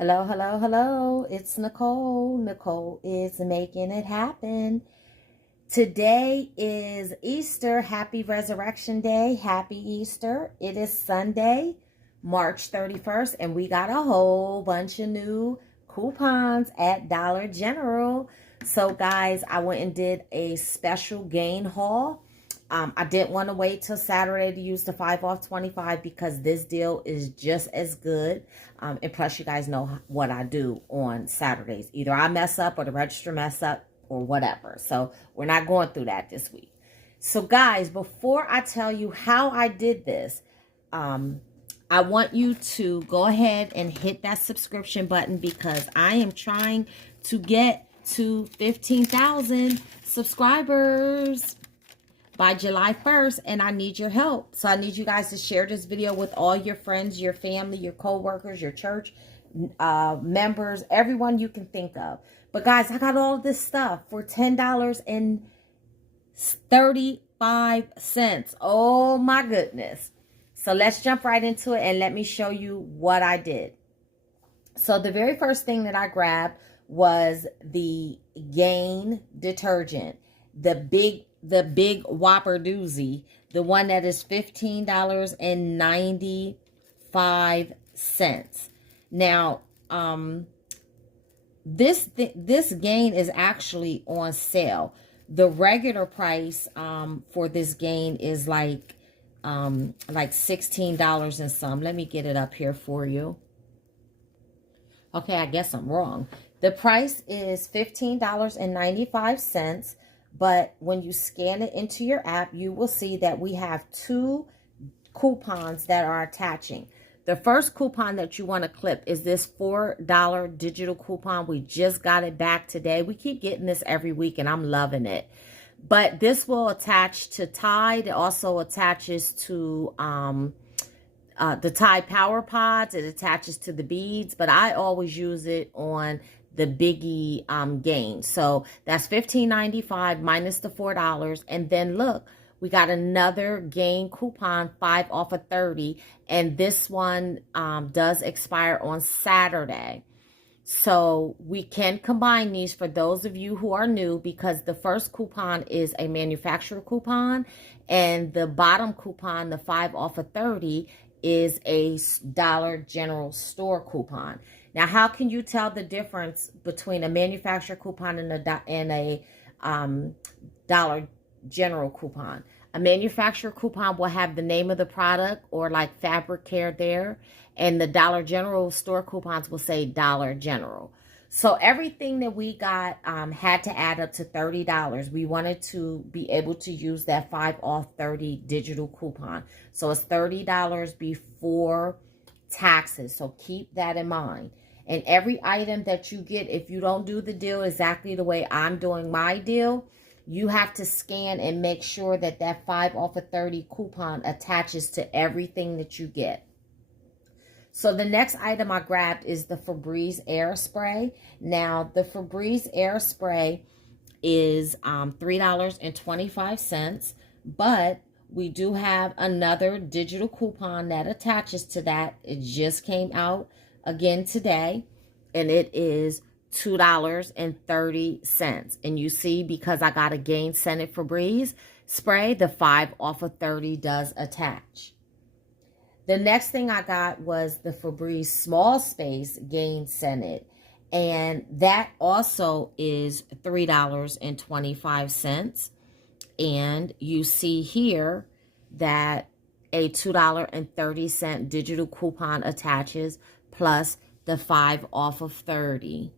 Hello, hello, hello. It's Nicole. Nicole is making it happen. Today is Easter. Happy Resurrection Day. Happy Easter. It is Sunday, March 31st, and we got a whole bunch of new coupons at Dollar General. So, guys, I went and did a special gain haul. I didn't want to wait till Saturday to use the 5 off 25 because this deal is just as good. And plus, you guys know what I do on Saturdays. Either I mess up or the register mess up or whatever. So we're not going through that this week. So guys, before I tell you how I did this, I want you to go ahead and hit that subscription button because I am trying to get to 15,000 subscribers by July 1st, and I need your help. So I need you guys to share this video with all your friends, your family, your co-workers, your church members, everyone you can think of. But guys, I got all of this stuff for $10.35. Oh my goodness. So let's jump right into it and let me show you what I did. So the very first thing that I grabbed was the Gain detergent, the big Whopper doozy, the one that is $15.95. Now, this Gain is actually on sale. The regular price for this Gain is like $16 and some. Let me get it up here for you. Okay, I guess I'm wrong. The price is $15.95. But when you scan it into your app, you will see that we have two coupons that are attaching. The first coupon that you want to clip is this $4 digital coupon. We just got it back today. We keep getting this every week, and I'm loving it. But this will attach to Tide. It also attaches to the Tide Power Pods. It attaches to the beads, but I always use it on the biggie Gain. So that's $15.95 minus the $4. And then look, we got another Gain coupon, 5 off of 30. And this one does expire on Saturday. So we can combine these for those of you who are new, because the first coupon is a manufacturer coupon, and the bottom coupon, the 5 off of 30, is a Dollar General store coupon. Now, how can you tell the difference between a manufacturer coupon and a Dollar General coupon? A manufacturer coupon will have the name of the product or like fabric care there, and the Dollar General store coupons will say Dollar General. So everything that we got had to add up to $30. We wanted to be able to use that 5 off 30 digital coupon. So it's $30 before taxes. So keep that in mind. And every item that you get, if you don't do the deal exactly the way I'm doing my deal, you have to scan and make sure that that 5 off of 30 coupon attaches to everything that you get. So the next item I grabbed is the Febreze air spray. Now, the Febreze air spray is $3.25, but we do have another digital coupon that attaches to that. It just came out again today, and it is $2.30. And you see, because I got a Gain scented Febreze spray, the 5 off of 30 does attach. The next thing I got was the Febreze Small Space Gain scented, and that also is $3.25. And you see here that a $2.30 digital coupon attaches, plus the 5 off of 30.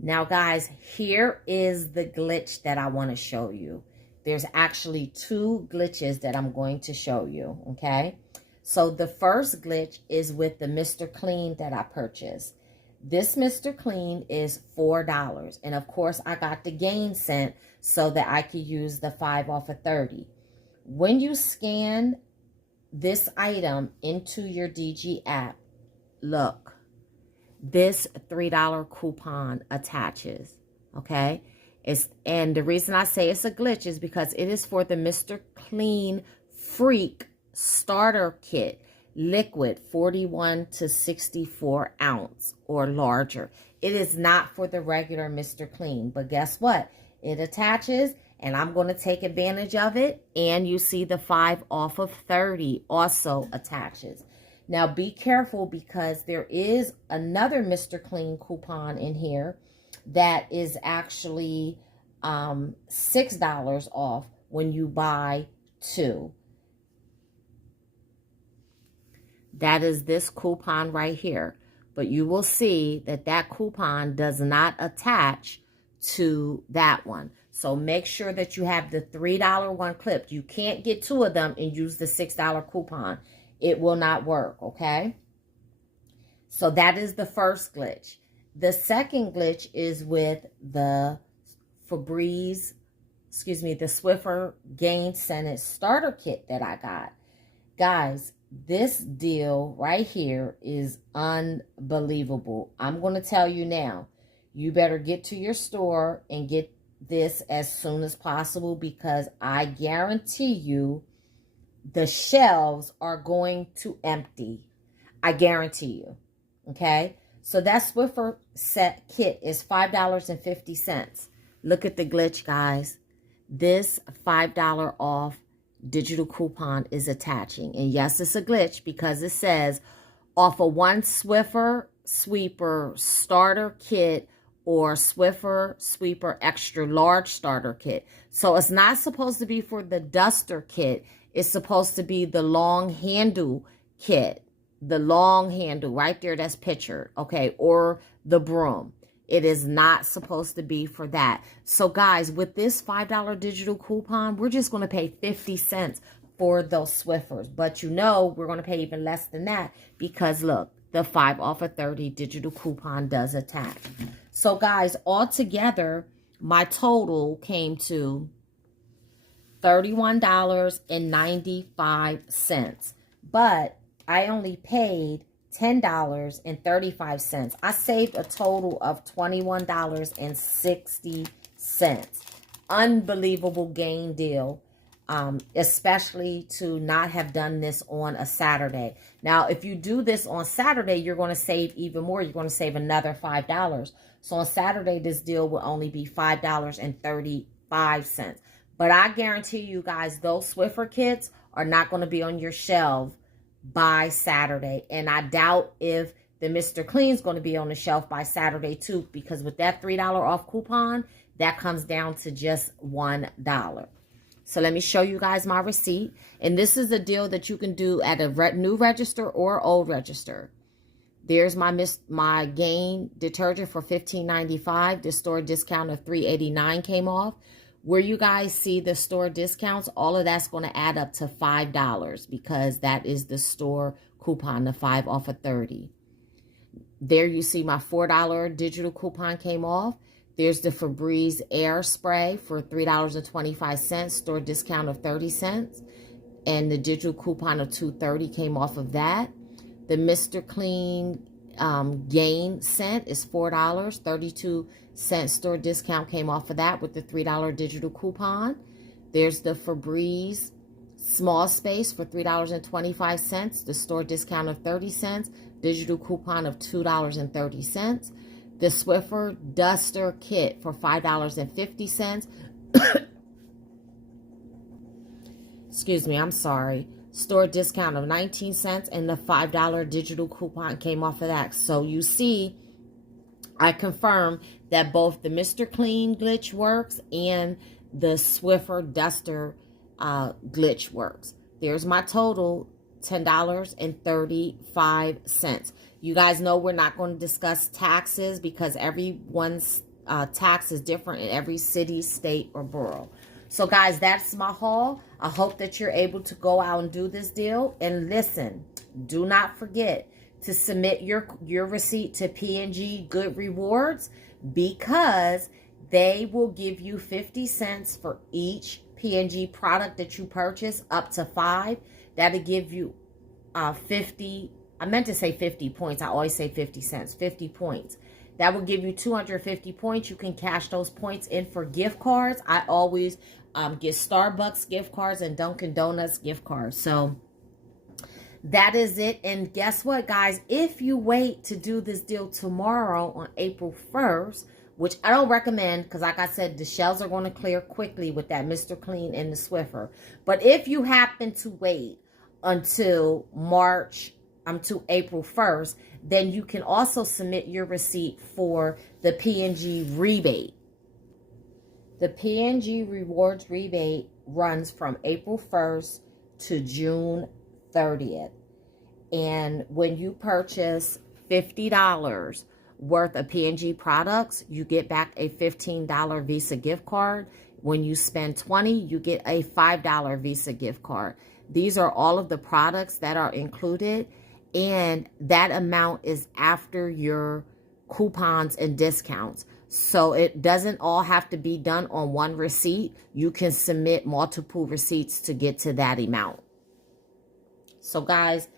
Now, guys, here is the glitch that I want to show you. There's actually two glitches that I'm going to show you, okay? So the first glitch is with the Mr. Clean that I purchased. This Mr. Clean is $4. And of course, I got the Gain scent so that I could use the 5 off of 30. When you scan this item into your DG app, look, this $3 coupon attaches, okay? And the reason I say it's a glitch is because it is for the Mr. Clean Freak starter kit. liquid 41 to 64 ounce or larger. It is not for the regular Mr. Clean, but guess what? It attaches, and I'm going to take advantage of it. And you see the 5 off of 30 also attaches. Now be careful, because there is another Mr. Clean coupon in here that is actually $6 off when you buy 2. That is this coupon right here. But you will see that that coupon does not attach to that one. So make sure that you have the $3 one clipped. You can't get 2 of them and use the $6 coupon. It will not work, okay? So that is the first glitch. The second glitch is with the Febreze, the Swiffer Gain Scented Starter Kit that I got. Guys, this deal right here is unbelievable. I'm going to tell you now, you better get to your store and get this as soon as possible, because I guarantee you the shelves are going to empty. I guarantee you. Okay? So that Swiffer set kit is $5.50. Look at the glitch, guys. This $5 off digital coupon is attaching. And yes, it's a glitch, because it says off of 1 Swiffer Sweeper starter kit or Swiffer Sweeper extra large starter kit. So it's not supposed to be for the duster kit. It's supposed to be the long handle kit. The long handle right there, that's pictured, okay, or the broom. It is not supposed to be for that. So guys, with this $5 digital coupon, we're just going to pay 50 cents for those Swiffers. But you know, we're going to pay even less than that, because look, the 5 off of 30 digital coupon does attach. So guys, altogether, my total came to $31.95. But I only paid $10.35. I saved a total of $21.60. Unbelievable gain deal, especially to not have done this on a Saturday. Now, if you do this on Saturday, you're going to save even more. You're going to save another $5. So on Saturday, this deal will only be $5.35. But I guarantee you guys, those Swiffer kits are not going to be on your shelf by Saturday. And I doubt if the Mr. Clean's going to be on the shelf by Saturday too, because with that $3 off coupon, that comes down to just $1. So let me show you guys my receipt. And this is a deal that you can do at a new register or old register. There's my Gain detergent for $15.95. The store discount of $3.89 came off. Where you guys see the store discounts, all of that's going to add up to $5, because that is the store coupon, the 5 off of 30. There you see my $4 digital coupon came off. There's the Febreze air spray for $3.25, store discount of 30 cents. And the digital coupon of $2.30 came off of that. The Mr. Clean Gain scent is $4, 32-cent store discount came off of that with the $3 digital coupon. There's the Febreze small space for $3.25, the store discount of 30 cents, digital coupon of $2.30. The Swiffer duster kit for $5.50. Excuse me, I'm sorry. Store discount of 19 cents, and the $5 digital coupon came off of that. So you see, I confirm that both the Mr. Clean glitch works and the Swiffer duster glitch works. There's my total, $10.35. You guys know we're not going to discuss taxes, because everyone's tax is different in every city, state, or borough. So guys, that's my haul. I hope that you're able to go out and do this deal. And listen, do not forget to submit your receipt to P&G Good Rewards, because they will give you 50 cents for each P&G product that you purchase, up to 5. That'll give you 50, I meant to say 50 points. I always say 50 cents, 50 points. That will give you 250 points. You can cash those points in for gift cards. I always get Starbucks gift cards and Dunkin' Donuts gift cards. So that is it. And guess what, guys? If you wait to do this deal tomorrow on April 1st, which I don't recommend because, like I said, the shelves are going to clear quickly with that Mr. Clean and the Swiffer. But if you happen to wait until to April 1st, then you can also submit your receipt for the P&G rebate. The P&G Rewards rebate runs from April 1st to June 30th. And when you purchase $50 worth of P&G products, you get back a $15 Visa gift card. When you spend $20, you get a $5 Visa gift card. These are all of the products that are included, and that amount is after your coupons and discounts. So it doesn't all have to be done on one receipt. You can submit multiple receipts to get to that amount. So guys,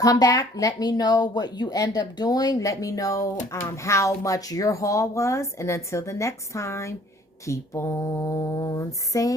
come back. Let me know what you end up doing. Let me know how much your haul was. And until the next time, keep on saving.